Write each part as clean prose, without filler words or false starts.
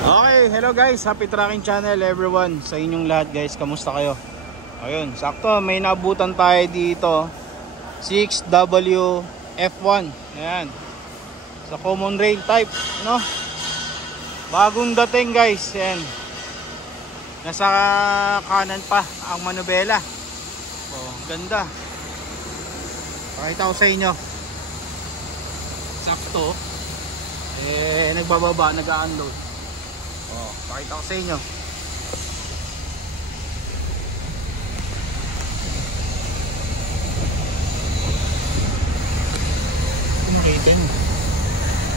Okay, hello guys, happy tracking channel everyone. Sa inyong lahat guys, kamusta kayo? Ayun, sakto may nabutan tayo dito 6W F1. Ayan, sa common rail type, no? Bagong dating guys. Ayan, nasa kanan pa ang manubela. Oh, ganda. Pakita ko sa inyo. Sakto nagbababa, nag-unload. Oh, pakita ko sa inyo.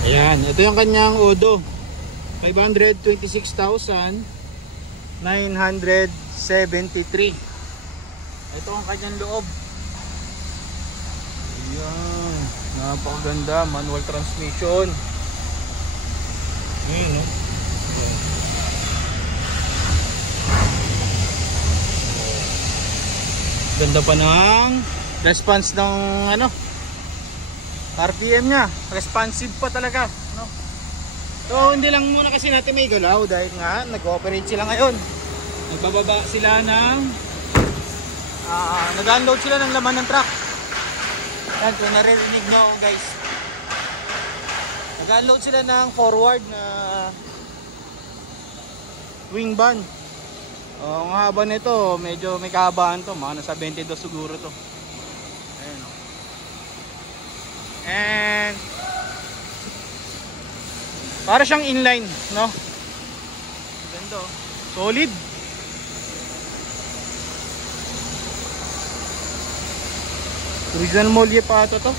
Ayan, ito yung kanyang Udo. 526,973. Ito ang kanyang loob. Ayan, napakaganda. Manual transmission. Ayan, no? Ganda pa ng response ng RPM nya, responsive pa talaga, no? So hindi lang muna kasi natin may galaw dahil nga nag-ooperate sila ngayon. Nagbababa sila ng nag-unload sila ng laman ng truck. Yan, kung naririnig nyo guys, nag-unload sila ng forward na wing van. Ang haba nito, medyo may kahabaan to, mga nasa 22 siguro to. Ayan, o. And para siyang inline, no? Ganda, o. Solid. Original molye pa ito to.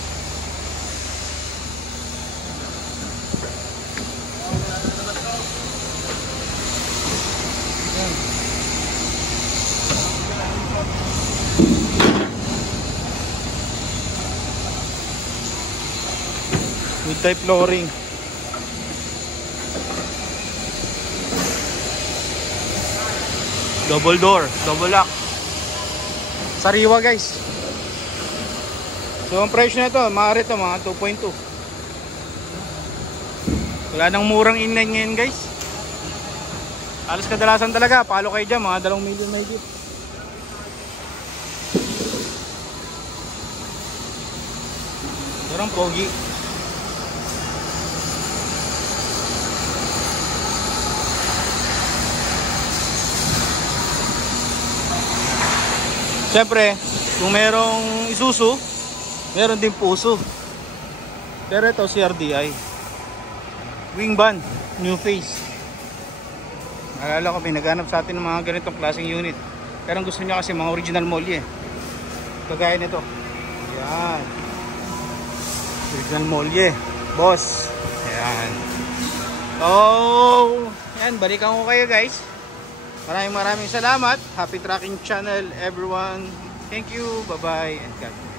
With type flooring. Double door, double lock. Sariwa guys. So ang presyo na ito, maaari ito mga 2.2. Wala nang murang inline ngayon guys. Alas kadalasan talaga, palo kayo dyan, mga 2 million may gift. Parang pogi. Siyempre, kung merong Isuzu, meron din Puso. Pero ito CRDI. Wing van, new face. Naalala ko, may naghanap sa atin ng mga ganitong klaseng unit. Pero ang gusto niya kasi mga original molye. Kagaya nito. Ayan. Original molye. Boss. Ayan. Oh, yan, balikan ko kayo guys. Maraming salamat. Happy tracking channel everyone. Thank you. Bye bye and God bless.